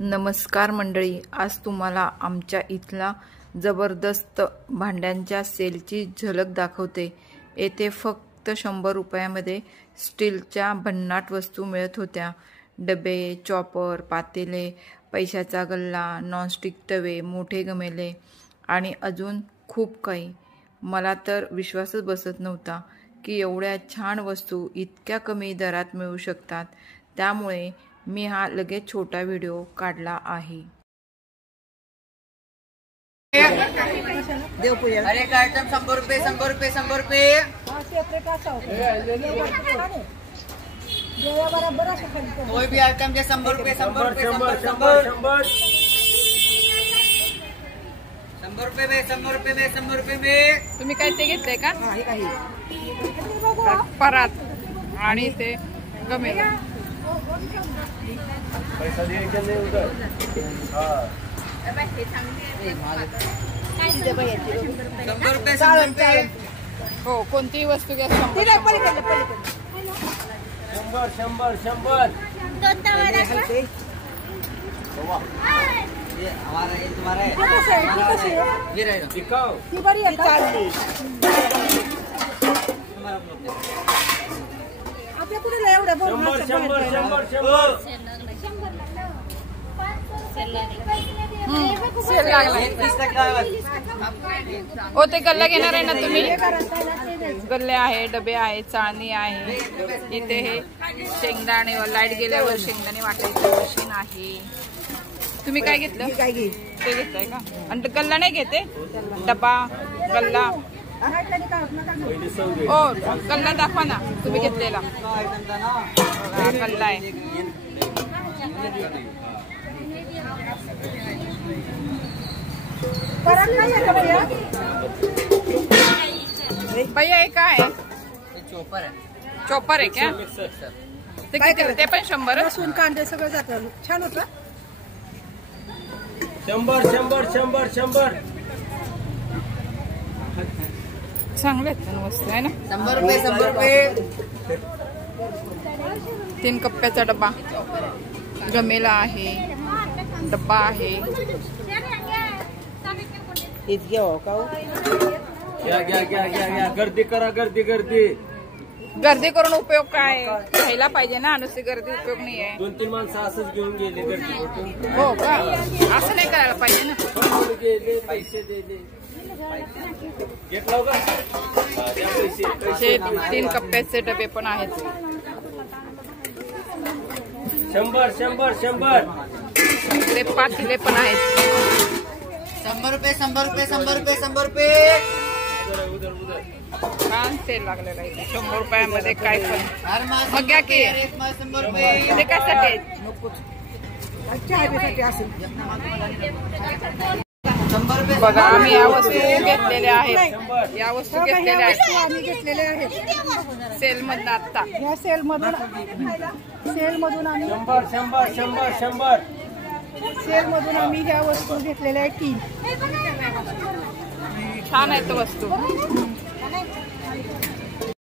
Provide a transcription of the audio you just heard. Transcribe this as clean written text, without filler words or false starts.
नमस्कार मंडळी, आज तुम्हाला आमच्या इथला जबरदस्त भांड्यांच्या सेलची झलक दाखवते। येथे फक्त 100 रुपयामध्ये स्टीलच्या भन्नाट वस्तू मिळत होत्या। डबे, चॉपर, पातेले, पैशाचा गल्ला, नॉनस्टिक तवे, मोठे गमेले आणि अजून खूप काही। मला तर विश्वासच बसत नव्हता की एवढ्या छान वस्तू इतक्या कमी दरात मिळू शकतात। त्यामुळे मी हा लगेच छोटा व्हिडिओ काढला आहे। अरे एक आइटम 100 रुपये 100 रुपये 100 रुपये कोई भी आइटम जे 100 रुपये 100 रुपये 100 रुपये में 100 रुपये में 100 रुपये में तुम्ही काय ते घेतले का? परात आणि ते गमेला पैसा द्यायचा नाही उधर। हां 100 रुपये 100 रुपये हो, कोणतीही वस्तू घ्या 100 100 100 ये हमारा ये तुम्हारा है ये रहेगा दिखाओ ती बरी आहे का? तुम्हारा बोलते आपल्या कुठे लय एवढ्या बोल 100 सेल लागला। 30 टक्का हो, ते गल्ला घेणार आहे ना तुम्ही? गल्ले आहे, डबे आहे, चाळणी आहे। इथे हे शेंगदाणे लाईट गेल्यावर शेंगदाणे वाटायचं मशीन आहे। तुम्ही काय घेतलं? काय घे ते घेतलंय का? आणि गल्ला नाही घेते? डबा गल्ला हो, गल्ला दाखवा ना तुम्ही घेतलेला। आइटम था ना हा, गल्ला आहे। परत नाही आहे का भैया? भैया हे काय आहे? ये चॉपर है चॉपर आहे क्या? ते किती? ते पण 100? लसूण कांदे सगळं जातं। छान होतं। 100 चांगले आहेत पण वस्तू आहे ना। 100 रुपये 100 रुपये 3 कप्प्याचा डबा, गमेला आहे, डब्बा आहे। इतके हो का? घ्या गर्दी करा गर्दी गर्दी करून उपयोग काय? घ्यायला पाहिजे ना, नुसती गर्दी उपयोग नाही आहे। 2-3 माणसं असंच घेऊन गेले गर्दी हो का? असं नाही करायला पाहिजे ना। दे पैसे दे घेतला का? द्या पैसे 3 कप्प्याचे डबे पण आहेत। 100 इकडे पातेले पण आहेत। 100 रुपये 100 रुपये 100 रुपये 100 रुपये उधर छान सेल लागलेला आहे। 100 रुपयामध्ये काय पण हर मास मग घ्या की। 100 रुपये ते कशासाठी आहेत? चहा पिण्यासाठी असेल। 100 रुपये बघा, आम्ही या वस्तू घेतलेल्या आहेत। या वस्तू घेतलेल्या आहेत आम्ही घेतलेले आहेत सेल मधून आता। या सेल मधून आम्ही 100 ह्या वस्तू घेतलेल्या आहेत 3। छान आहेत वस्तू।